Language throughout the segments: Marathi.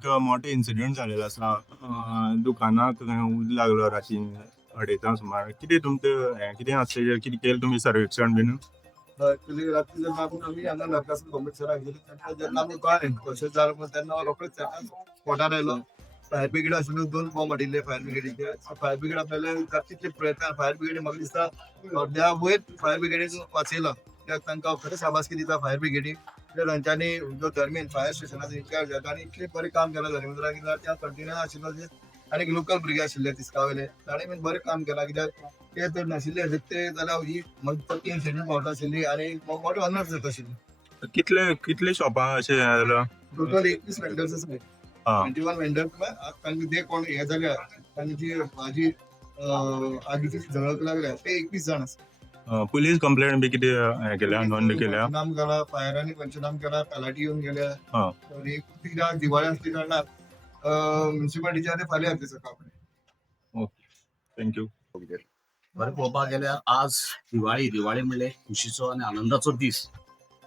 राती हांगा एक मोठो इन्सिडेंट जालेलो आसा दुकानाक खंय लागलो रातीन अडेजां सुमार. कितें तुमचें हें कितें आसा कितें केलें तुमी सर्वेक्षण बीन? ऍक्च्युली रात्री जेन्ना आमी आमी हांगा नरकासूर कॉम्पिटिशनाक गेली तेन्ना जेन्ना आमी कळ्ळें कशें जालें म्हणून तेन्ना रोखडेच स्पॉटार आयलो फायर ब्रिगेड आशिल्लो दोन बॉम्ब हाडिल्ले फायर ब्रिगेडीचे फायर ब्रिगेड आपल्याला तितले प्रयत्न फायर ब्रिगेडी म्हाका दिसता अर्द्या वयर फायर ब्रिगेडीन वाचयला कित्याक तांकां खरें शाबासकी दिता फायर ब्रिगेडीक कित्याक तांच्यांनी जो धर्मेन फायर स्टेशनाचो इन्चार्ज आसा तांणी इतलें बरें काम केलां धर्मेंद्रा कित्याक त्या कंटिन्यू आशिल्लो जे आनी लोकल भुरगे आशिल्ले तिस्कावेले ताणें बीन बरें काम केलां. कित्याक ते तर नाशिल्ले ते जाल्यार ही म्हाका तीन सिडीन पावता आशिल्ली आनी मोठो अनर्थ जाता आशिल्ली कितले कितले शॉपां अशें जालें टोटल एकवीस वेंडर्स आसले आं ट्वेंटी वन वेंडर तांचे जे कोण हे जाल्या तांची भाजी आगीची झळक लागल्या ते एकवीस जाण आसा अं, पुलीस कंप्लेंट बी कितें हें केल्या नोंद केल्या? पंचनाम केला फायरांनी पंचनाम केला तलाटी येऊन गेल्या. हां. तर एक कित्याक दिवाळी असली कारणान म्युन्सिपालिटीच्या ते फाल्यां येतले सकाळ थँक्यू बरें पळोवपाक गेल्यार आज दिवाळी दिवाळी म्हणले खुशीचो आनी आनंदाचो दीस.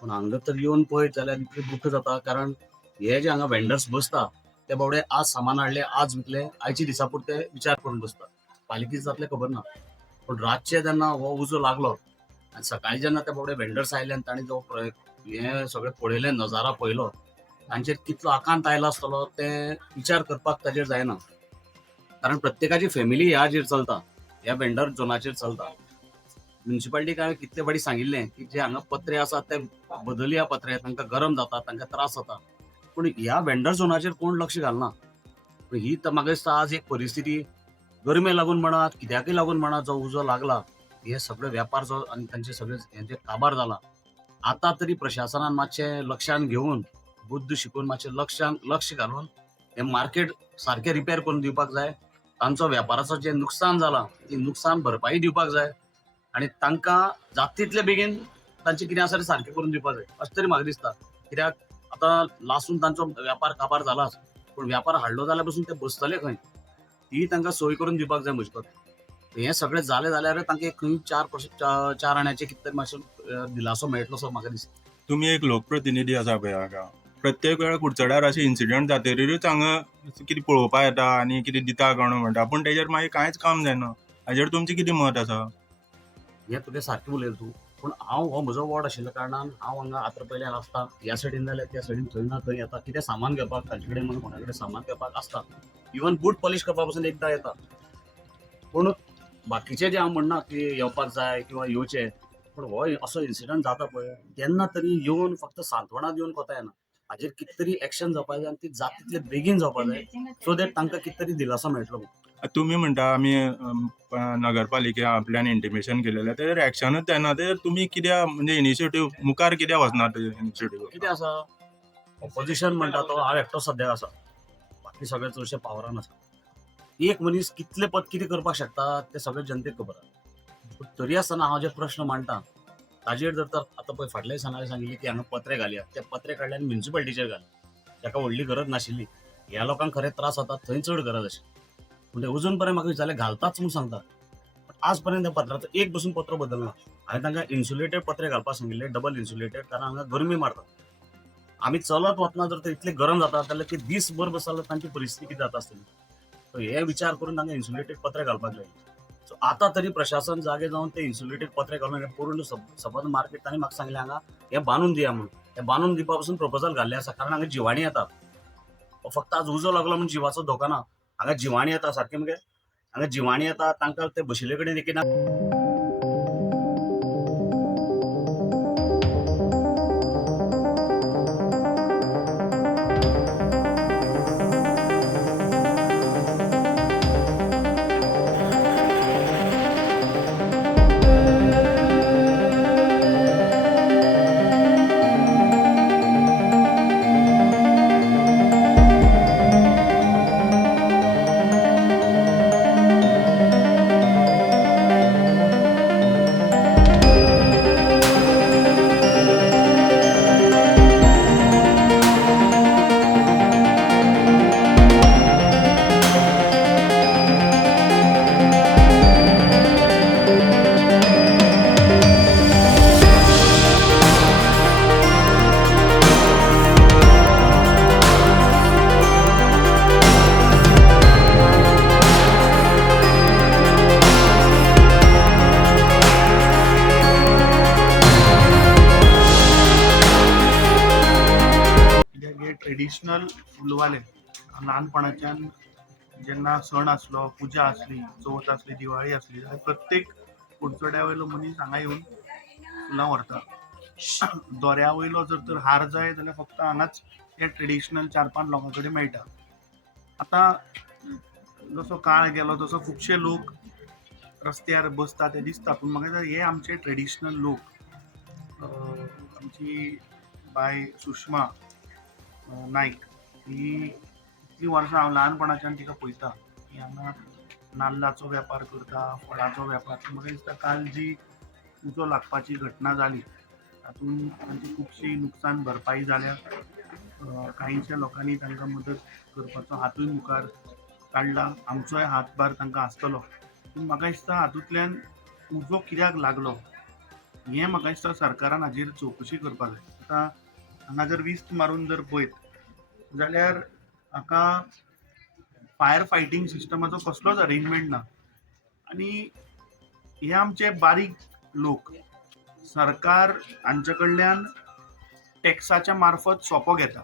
पूण हांगा तर येवन पळयत जाल्यार इतलें दुख्ख जाता कारण हे जे हांगा वेंडर्स बसता ते बावडे आज सामान हाडले आज विकले आयचे दिसा पुरते विचार करून बसता पालिकेचे जातले खबर ना? पूण रातचे जेन्ना हो उजो लागलो. आनी सकाळी जेन्ना ते बाबडे वेंडर्स आयले आनी तांणी जो हे सगळें पळयलें नजारा पळयलो तांचेर कितलो आकांत आयला आसतलो ते विचार करपाक ताचेर जायना. कारण प्रत्येकाची फॅमिली ह्याचेर चलता ह्या वेंडर झोनाचेर चलता. म्युन्सिपालिटीक हांवें कितले फाटी सांगिल्लें की जे हांगा पत्रे आसात ते बदलया पत्रे तांकां गरम जाता तांकां त्रास जाता पूण ह्या वेंडर झोनाचेर कोण लक्ष घालना? पूण ही तर म्हाका दिसता आज एक परिस्थिती गरमे लागून म्हणा कित्याकय लागून म्हणा जो उजो लागला हे सगळे व्यापार जो आनी तांचे सगळे हेंचे काबार जाला आतां तरी प्रशासनान मातशें लक्षान घेवन बुद्ध शिकून मातशें लक्षान लक्ष घालून हें मार्केट सारकें रिपेर करून दिवपाक जाय. तांचो वेपाराचो जें नुकसान जालां ती नुकसान भरपाई दिवपाक जाय. आनी तांकां जात तितले बेगीन तांचें कितें आसा तें सारकें करून दिवपाक जाय. अशें तरी म्हाका दिसता. कित्याक आतां लासून तांचो वेपार काबार जालाच पूण वेपार हाडलो जाल्यार पसून ते बसतले खंय. ती तांकां सोय करून दिवपाक जाय म्हजे कोतान हें सगळें जालें जाल्यार तांकां एक खंय चार पर्स- चा- चार आण्याचें कितें तरी मातशें दिलासो मेळटलो असो म्हाका दिसता. तुम्ही एक लोकप्रतिनिधी आसा पळय हाका प्रत्येक वेळार कुडचड्यार अशे इन्सिडंट जातरीरूच हांगा कितें पळोवपा येता आनी कितें दिता कोण म्हणटा पूण तेजेर मागीर कांयच काम जायना हाजेर तुमचें कितें मत आसा हें तुवें सारकें उलयलें तूं. पूण हांव हो म्हजो वॉर्ड आशिल्ल्या कारणान हांव हांगा आतां पयल्यार आसता ह्या सायडीन जाल्यार त्या सायडीन थंय ना थंय येता कितें सामान घेवपाक तांचे कडेन म्हणून कोणा कडेन सामान घेवपाक आसता इवन बूट पॉलिश करपा पासून एकदां येता पूण बाकीचे जे हांव म्हणना की येवपाक जाय किंवा येवचे पूण हो असो इन्सिडंट जाता पळय तेन्ना तरी येवन फक्त सांत्वना दिवन कोता येना हाजेर कितें तरी एक्शन जावपाक जाय आनी ती जाता तितले बेगीन जावपाक जाय सो दॅट तांकां कितें तरी दिलासो मेळटलो तुम्ही म्हणटा आमी नगरपालिका नगरपालिके आपल्यान इंटिमेशन केलेलें तेजेर एक्शनूच जायना तेजेर तुमी कित्या म्हणजे इनिशिएटीव मुखार कित्याक वचना ते इनिशिएटीव कितें आसा ऑपोजिशन म्हणटा तो हांव एकटो सद्याक आसा बाकी सगळे चडशे पावरान आसा एक मनीस कितले पद कितें करपाक शकता ते सगळे जनतेक खबर आसा तरी आसतना हांव जे प्रश्न मांडटा ताजेर जर तर आतां पळय फाटल्या दिसांनी हांवें सांगिल्लें की हांगा पत्रे घालया. ते पत्रे काडले आनी म्युन्सिपाल्टीचेर घाल. ताका व्हडली गरज नाशिल्ली ह्या लोकांक खरे त्रास जाता थंय चड गरज आशिल्ली म्हणजे ते अजून पर्यंत म्हाका विचारले घालताच म्हणून सांगता. पण आज पर्यंत त्या पत्राचो एक बसून पत्र बदलना हांवें तांकां इन्सुलेटेड पत्रे घालपाक सांगिल्ले डबल इन्सुलेटेड कारण हांगा गरमी मारता आमी चलत वतना जर ते इतले गरम जाता जाल्यार ते दीसभर बसता जाल्यार तांची परिस्थिती कितें जाता आसतली सो हे विचार करून तांकां इन्सुलेटेड पत्रे घालपाक जाय सो आतां तरी प्रशासन जागे जावन ते इन्सुलेटेड पत्रे घालून हे पूर्ण सब- सबंद मार्केट तांणी म्हाका सांगलें हांगा हे बांदून दिया म्हणून. हे बांदून दिवपा पासून प्रपोजल घाल्ले आसा कारण हांगा जिवाणी येता फक्त आज उजो लागलो म्हणून जिवाचो धोका ना. हांगा जिवाणी येता सारकें मगे हांगा जिवाणी येता तांकां ते बशिल्ले कडेन देखीना ट्रेडिशनल फुलवाले. ल्हानपणाच्यान जेन्ना सण आसलो पुजा आसली चवथ आसली दिवाळी आसली जाल्यार प्रत्येक कुडचड्या वयलो मनीस हांगा येवन फुलां व्हरता दोऱ्या वयलो जर तर हार जाय जाल्यार फक्त हांगाच हे ट्रेडिशनल चार पांच लोकां कडेन मेळटा आतां जसो काळ गेलो तसो खुबशे लोक रस्त्यार बसता ते दिसता पूण म्हाका दिसता हे आमचे ट्रेडिशनल लोक आमची बाय सुषमा नायक ही इतली वर्सां हांव ल्हानपणाच्यान तिका पळयतां की हांगा नाल्लाचो वेपार करता फळाचो वेपार म्हाका दिसता काल जी उजो लागपाची घटना जाली तातूंत तांची खुबशी नुकसान भरपाई जाल्या अं, काहींच्या लोकांनी तांकां मदत करपाचो हातूय मुखार काडला आमचोय हातभार तांकां आसतलो पूण म्हाका दिसता हातूंतल्यान उजो कित्याक लागलो? हें म्हाका दिसता सरकारान हाजेर चवकशी करपाक जाय. आतां हांगा जर विस्त मारून जर पळयत जाल्यार हाका फायर फायटींग सिस्टमाचो कसलोच अरेंजमेंट ना आनी हे आमचे बारीक लोक सरकार हांचे कडल्यान टॅक्साच्या मार्फत सोपो घेता.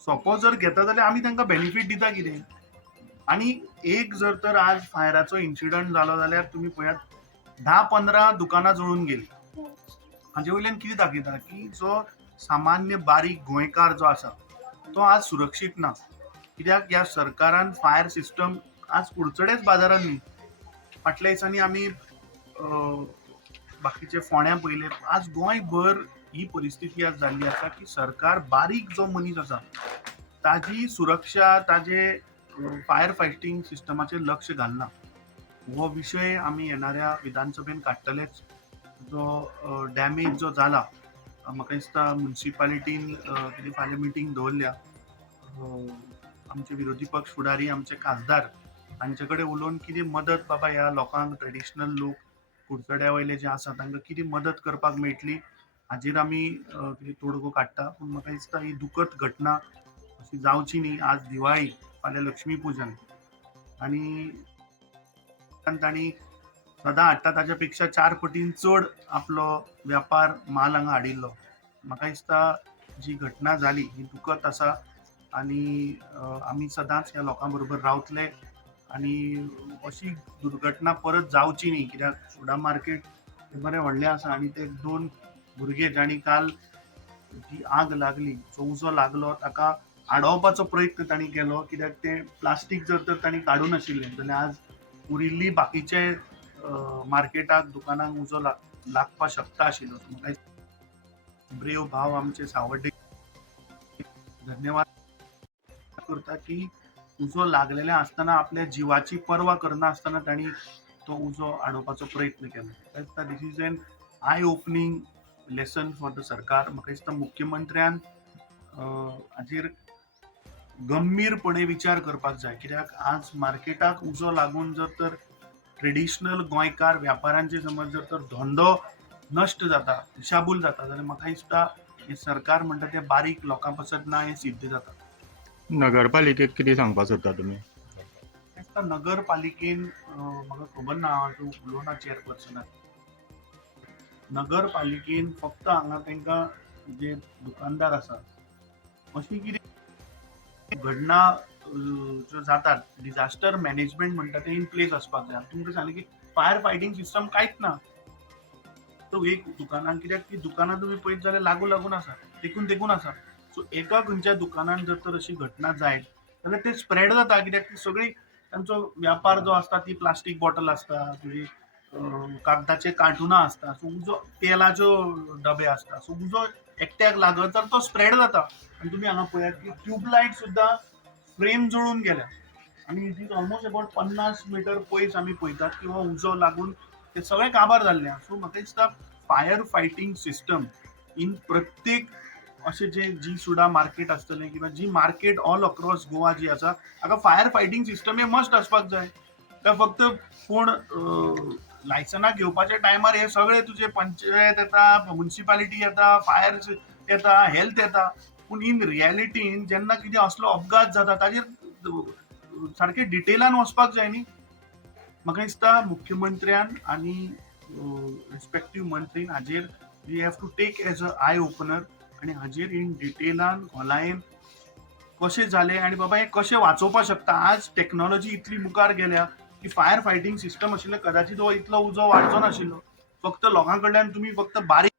सोपो जर घेता जाल्यार आमी तांकां बेनिफीट दिता कितें? आनी एक जर तर आज फायराचो इन्सिडंट जालो जाल्यार तुमी पळयात धा पंदरा दुकानां जळून गेली. हाजे वयल्यान कितें दाखयता की जो सामान्य बारीक गोंयकार जो आसा तो आज सुरक्षीत ना. कित्याक ह्या सरकारान फायर सिस्टम आज कुडचडेच बाजारांत न्ही. फाटल्या दिसांनी आमी बाकीचे फोंड्या पयले आज गोंयभर ही परिस्थिती आज जाल्ली आसा की सरकार बारीक जो मनीस आसा ताजी सुरक्षा ताजे फायर फायटिंग सिस्टमाचेर लक्ष घालना. हो विशय आमी येणाऱ्या विधानसभेन काडटलेच. जो डॅमेज जो जाला म्हाका दिसता मुन्सिपालिटीन कितें फाल्यां मिटींग दवरल्या आमचे विरोधी पक्ष फुडारी आमचे खासदार हांचे कडेन उलोवन कितें मदत बाबा ह्या लोकांक ट्रेडिशनल लोक कुडचड्या वयले जे आसा तांकां कितें मदत करपाक मेळटली हाजेर आमी कितें तोडगो काडटा पूण म्हाका दिसता ही दुखद घटना अशी जावची न्ही. आज दिवाळी फाल्यां लक्ष्मी पुजन आनी तांणी सदां हाडटा ताच्या पेक्षा चार पटीन चड आपलो व्यापार माल हांगा हाडिल्लो. म्हाका दिसता जी घटना जाली ही दुखत आसा आनी आमी सदांच ह्या लोकां बरोबर रावतले आनी अशी दुर्घटना परत जावची न्ही. कित्याक सोडा मार्केट हे बरें व्हडलें आसा आनी ते दोन भुरगे जाणी काल जी आग लागली जो उजो लागलो ताका आडोवपाचो प्रयत्न तांणी केलो. कित्याक ते प्लास्टीक जर तर तांणी काडून नाशिल्लें जाल्यार आज उरिल्ली बाकीचे मार्केटात मार्केटाक दुकानांक उजो लाग लागपाक शकता आशिल्लो म्हाका ब्रेव भाव आमचे सावड्डे धन्यवाद करता की उजो लागलेले आसतना आपल्या जिवाची पर्वा करनासतना तांणी तो उजो हाडोवपाचो प्रयत्न केलो. दिसता this is an eye opening lesson for the सरकार. म्हाका दिसता मुख्यमंत्र्यान हाजेर गंभीरपणे विचार करपाक जाय. कित्याक आज मार्केटाक उजो लागून जर तर ट्रेडिशनल गोंयकार व्यापाऱ्यांचे समज जर तर धंदो नश्ट जाता दिशाभूल जाता जाल्यार म्हाका दिसता हे सरकार म्हणटा ते बारीक लोकां पासत ना हे सिद्ध जाता. नगरपालिकेक कितें सांगपाक सोदता तुमी दिसता नगरपालिकेन म्हाका खबर ना हांव तूं उलोवना चेअरपर्सनाक नगरपालिकेन फक्त हांगा तांकां जे दुकानदार आसा अशी कितें घडना जो ज्यो जातात डिझास्टर मॅनेजमेंट म्हणटा ते इन प्लेस आसपाक जाय तुमकां सांगलें की फायर फायटींग सिस्टम कांयच ना. तो एक दुकानान कित्याक ती दुकानां तुमी पळयत जाल्यार लागू लागून आसा देखून देखून आसा सो एका खंयच्या दुकानान जर तर अशी घटना जायत जाल्यार ते स्प्रेड जाता कित्याक ती सगळी तांचो व्यापार जो आसता ती प्लास्टीक बॉटल आसता तुजी कागदाचे कार्टुनां आसता सो उजो तेलाच्यो डबे आसता सो उजो एकट्याक लागत तर तो स्प्रेड जाता. आनी तुमी हांगा पळयात की ट्यूबलायट सुद्दां फ्रेम जळून गेल्या. आनी इट इज ऑलमोस्ट अबाउट पन्नास मिटर पयस आमी पळयतात किंवा हो उजो लागून ते सगळे काबार जाल्ले सो म्हाका दिसता फायर फायटींग सिस्टम इन प्रत्येक अशें जे जी सुडा मार्केट आसतलें किंवा जी मार्केट ऑल अक्रॉस गोवा जी आसा हाका फायर फायटींग सिस्टम हे मस्ट आसपाक जाय. काय फक्त कोण लायसनाक घेवपाच्या टायमार हे सगळे तुजे पंचायत येता म्युन्सिपालिटी येता फायर येता हेल्थ येता. पूण इन रियलिटीन जेन्ना कितें असलो अपघात जाता ताजेर सारके डिटेलान वचपाक जाय न्ही म्हाका दिसता मुख्यमंत्र्यान आनी रिस्पेक्टीव मंत्रीन हाजेर we have to take as a eye opener आनी हाजेर इन डिटेलान खोलायेन कशें जालें आनी बाबा हें कशें वाचोवपाक शकता. आज टॅक्नोलॉजी इतली मुखार गेल्या की फायर फायटींग सिस्टम आशिल्लें कदाचित हो इतलो उजो वाडचो नाशिल्लो. फक्त लोकां कडल्यान तुमी फक्त बारीक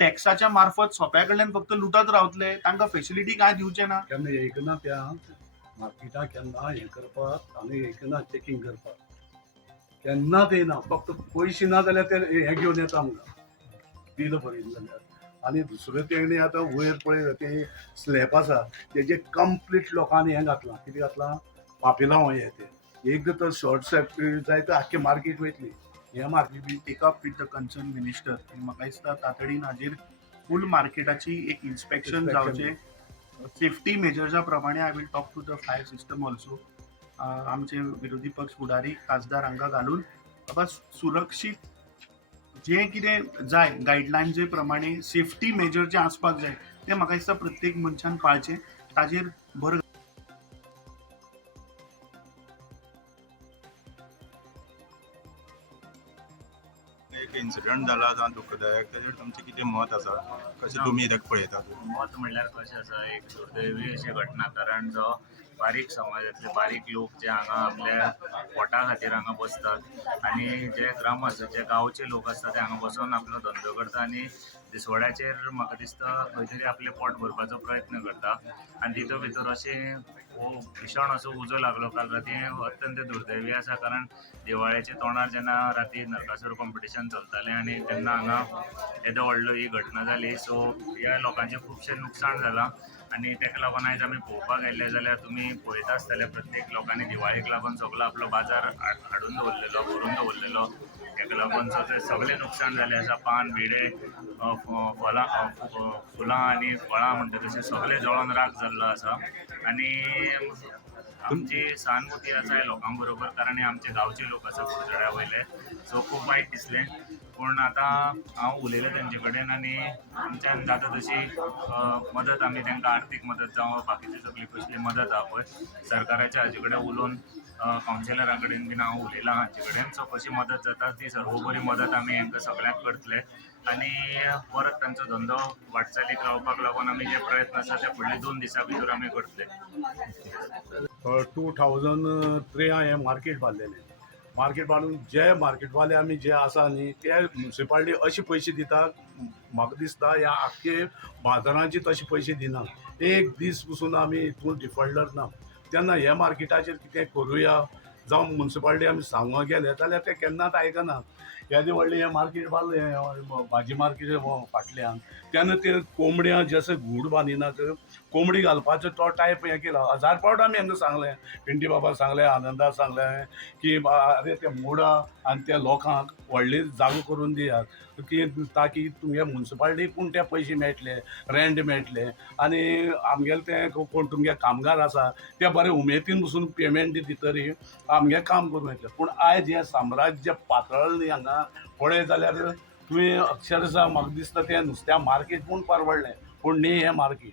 टॅक्साच्या मार्फत सोप्या कडल्यान फक्त लुटत रावतले. तांकां फेसिलिटी कांय दिवचे ना? केन्ना येयकना त्या मार्केटा केन्ना हें करपाक आनी येयकना चॅकींग करपाक केन्ना येना फक्त पयशे ना जाल्यार ते हें घेवन येता आमकां बिल भरीत जाल्यार आनी दुसरें तेणी आतां वयर पळय ते स्लॅब आसा तेजे कंप्लीट लोकांनी हें घातलां. कितें घातलां? पापिलांव हें ते. एक तर शॉर्ट सर्किट जाय तर आख्खें मार्केट वयतली हें market we take up with the concern minister म्हाका दिसता तातडीन हाजेर फूल मार्केटाची एक इन्स्पेक्शन. जावचें सेफ्टी मेजर्सा प्रमाणे I will talk to the fire system also आमचे विरोधी पक्ष फुडारी खासदार हांकां घालून. बाबा सुरक्षीत जें कितें जाय गायडलायन जे प्रमाणे सेफ्टी मेजर जे आसपाक जाय ते म्हाका दिसता प्रत्येक मनशान पाळचे. ताजेर भर एक जाला जावं दुखदायक ताचेर तुमचें कितें मत आसा कशें तुमी ताका पळयतात मत म्हणल्यार कशें आसा एक दुर्दैवी अशी घटना कारण जो बारीक समाजातले बारीक लोक जे हांगा आपल्या पोटा खातीर हांगा बसतात आनी जे ग्रामस्थ जे गांवचे लोक आसता ते हांगा बसून आपलो धंदो करता आनी दिसवड्याचेर म्हाका दिसता खंय तरी आपलें पोट भरपाचो प्रयत्न करता. आनी तितूंत भितर अशें हो भीषण असो उजो लागलो काल राती हें अत्यंत दुर्दैवी आसा. कारण दिवाळेच्या तोंडार जेन्ना राती नरकासूर कॉम्पिटिशन चलतालें आनी तेन्ना हांगा येदो व्हडलो ही घटना जाली. सो ह्या लोकांचें खुबशें नुकसाण जालां आनी तेका लागून आयज आमी पळोवपाक गेल्ले जाल्यार तुमी पळयता आसतले प्रत्येक लोकांनी दिवाळेक लागून सगळो आपलो बाजार हाडून दवरलेलो भरून दवरलेलो तेका लागून सगळें सगळें नुकसाण जालें आसा पान भिडे फलां फुलां आनी फळां म्हणटा तशें सगळें जळोन राग जाल्लो आसा आनी आमची सहानुभूती आसा लोकां बरोबर कारण हे आमचे गांवचे लोक आसा कुडचड्या वयले सो खूब वायट दिसलें. पूण आतां हांव उलयलें तेंचे कडेन आनी आमच्यान जाता तशी मदत आमी तांकां आर्थीक मदत जावं बाकीची सगळी कसली मदत आहा पळय सरकाराच्या हाजे कडेन उलोवन कावन्सिलरा कडेन बीन हांव उलयलां हांचे कडेन सो कशी मदत जाता ती सर्वोपरी मदत आमी हांकां सगळ्यांक करतले आनी परत तांचो धंदो वाटचालीक रावपाक लागून आमी जे प्रयत्न आसा ते फुडले दोन दिसां भितर आमी करतले टू थावजंड थ्री हांवें मार्केट बांदलेलें मार्केट बांदून जे मार्केटवाले आमी जे आसा न्ही ते म्युन्सिपाल्टी अशे पयशे दिता म्हाका दिसता ह्या आख्खे बाजारांचे तशे पयशे दिना एक दीस पसून आमी हितून डिफॉल्टर ना. तेन्ना हे मार्केटाचेर कितें करुया जावं म्युन्सिपाल्टी आमी सांगूंक गेले जाल्यार ते केन्नाच आयकना येदें व्हडलें हें मार्केट बांदले भाजी मार्केट फाटल्यान तेन्ना ते कोंबड्यां जसं घूड बांदिनात कोंबडी घालपाचो तो टायप हें केला. हजार पावट आमी हांकां सांगलें पिंटी बाबा सांगलें आनंदा सांगलें की बा- आरे ते मोडा आनी त्या लोकांक व्हडली जागो करून दियात. की ताकी तुमगे म्युन्सिपाल्टीकून ते पयशे मेळटले रेंट मेळटले आनी आमगेले ते कोण तुमगे कामगार आसा ते बरे उमेदीन बसून पेमेंट दितरी आमगे काम करूं येतलें पूण आयज हें साम्राज्य पातळ्ळें न्ही हांगा पळय जाल्यार तुवें अक्षरशा म्हाका दिसता तें नुस्त्या मार्केट पूण परवडलें पूण न्ही हें मार्केट?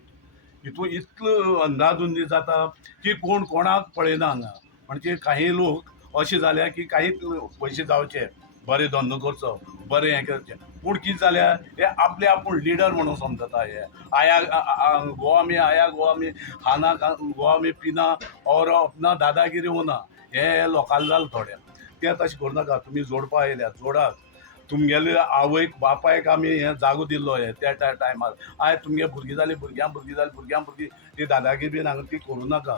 हितून इतलो अंदाधुंदी जाता की कोण कोणाक पळयना हांगा म्हणजे काही लोक अशें जाल्या की काहीच पयशे जावचे बरें धंदो करचो बरें हें करचें. पूण कितें जाल्या हे आपले आपूण लिडर म्हणून समजता हे आया गोवा मी आया गोवा मी खाना गोवा मी पिना और अपना दादागिरी उना हे लोकाल जालें थोड्या. ते तशें करूं नाका. तुमी जोडपा येयल्या जोडात तुमगेले आवयक बापायक आमी हे जागो दिल्लो हे त्या त्या टायमार आयज तुमगे भुरगीं जालीं भुरग्यां भुरगीं जालीं भुरग्यां भुरगीं ती दादागिरी बीन हांगा ती करूं नाका.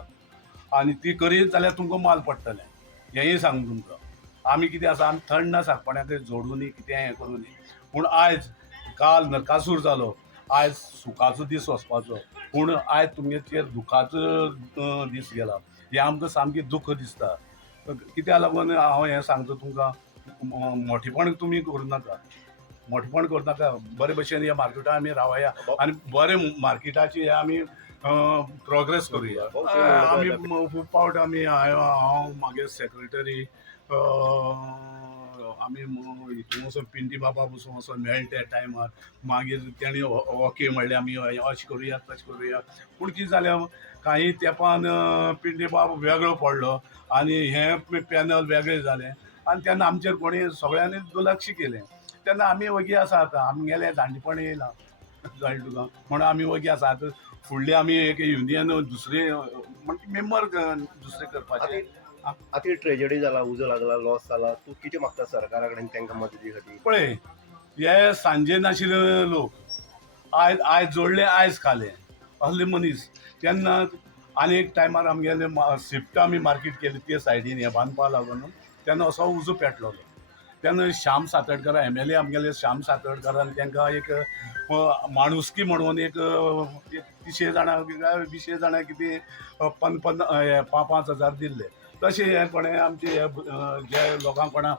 आनी ती करीत जाल्यार तुमकां माल पडटलें हेंय सांग तुमकां आमी कितें आसा आमी थंड ना साकपण्या तें जोडुनी कितें हें करुनी पूण आयज काल नरकासूर जालो आयज सुखाचो दीस वचपाचो पूण आयज तुमगेचेर दुखाचो दीस गेला. हें आमकां सामकें दुख्ख दिसता. कित्याक लागून हांव हें सांगता तुमकां. मोठेपण तुमी करूं नाका. मोठेपण करूं नाका. बरे भशेन ह्या मार्केटान आमी रावया आनी बरे मार्केटाची हे आमी प्रोग्रेस करुया. आमी खूब फावट आमी हांव मागे सेक्रेटरी आमी हितून वचून पिंटी बाबा बसून वचून मेळ्ळे त्या टायमार मागीर तेणी ओके म्हणलें आमी अशें करुया तशें करुया. पूण कितें जालें काही तेंपान अं, पिंटी बाबा वेगळो पडलो आनी हें पॅनल वेगळें जालें आनी तेन्ना आमचेर कोणी सगळ्यांनी दुर्लक्ष केलें. तेन्ना आमी वगी आसा आतां आमगेलें जाणटेपण येयलां कळ्ळें तुका म्हणून आमी वगी आसा आतां फुडली आमी एक युनियन दुसरे म्हणजे मेंबर दुसरे करपाचे. आता ट्रेजेडी जाला उजो लागला लॉस जाला तू किती मागता सरकारा कडेन तांकां मदती खातीर पळय हे सांजे नाशिल्ले लोक. आयज आयज जोडले आयज खाले. असले मनीस तेन्ना आनी एक टायमार आमगेले शिफ्ट आमी मार्केट केली ते सायडीन हे बांदपा लागून. तेन्ना असो उजो पेटलो तेन्ना Shyam Satadkar M L A आमगेले श्याम सातडकरान तांकां एक माणुसकी म्हणून एक तिशे जाणां काय विशे जाणां कितें पन पन हे पांच पांच हजार दिल्ले तशें हे कोणें आमचे हे जे लोकांक कोणा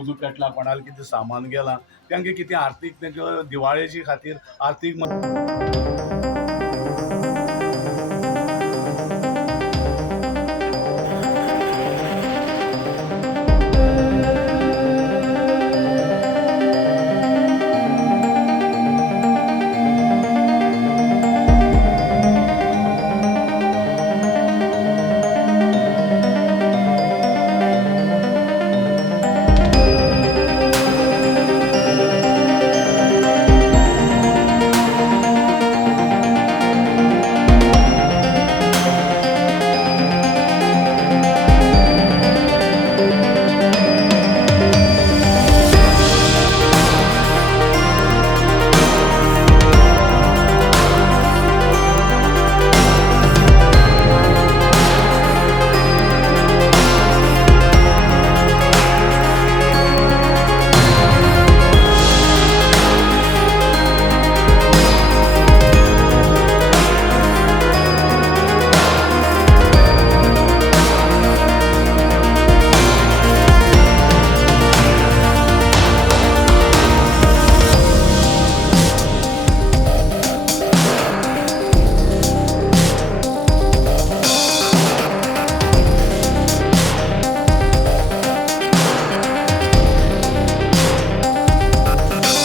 उजो पेटला कोणाला कितें सामान गेलां तांकां कितें आर्थीक तांकां दिवाळेची खातीर आर्थीक मदत